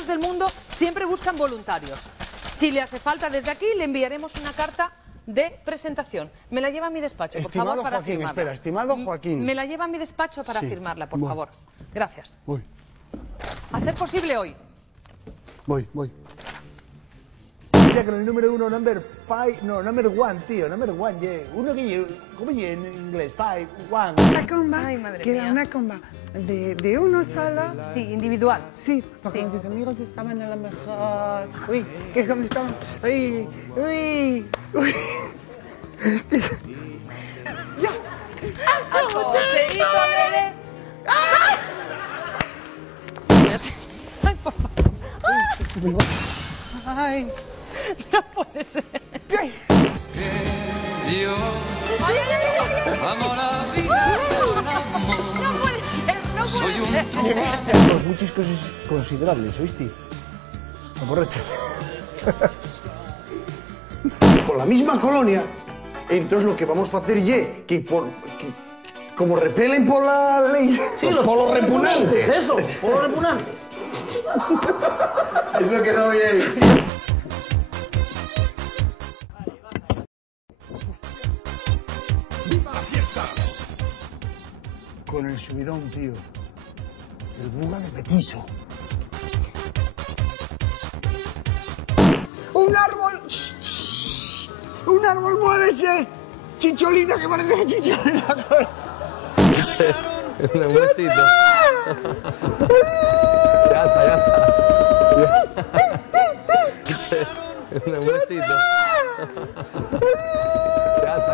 del mundo siempre buscan voluntarios. Si le hace falta desde aquí, le enviaremos una carta de presentación. Me la lleva a mi despacho, por Estimado favor, para Joaquín, firmarla. espera, estimado Joaquín. Me la lleva a mi despacho para Sí. firmarla, por Voy. favor. Gracias. Voy. A ser posible hoy. Voy. Mira con el número uno, number one, tío, number one, yeah. Uno que, ¿cómo es en inglés? 5, 1. Una comba, Ay, madre que era mía. una comba de uno solo. Sí, individual. Sí, porque mis amigos estaban a lo mejor. Uy, que como estaban. Uy. Al cocherito, bebé. Ay, por favor. Ay. No puede ser. Ay. Yo Ay, ay, ay, ay. amo la vida, No puede ser, no soy puede un ser. truco. Muchas cosas considerables, ¿oíste? Aborrachate. Con la misma colonia. Entonces lo que vamos a hacer que como repelen por la ley. Sí, los polos repugnantes, eso, polos repugnantes. Eso quedó bien. Sí. Con el subidón, tío. El buga de petiso. ¡Un árbol! ¡Un árbol, muévese! ¡Chicholina, que parece chicholina! Un huesito. Ya está. Un huesito. Ya está.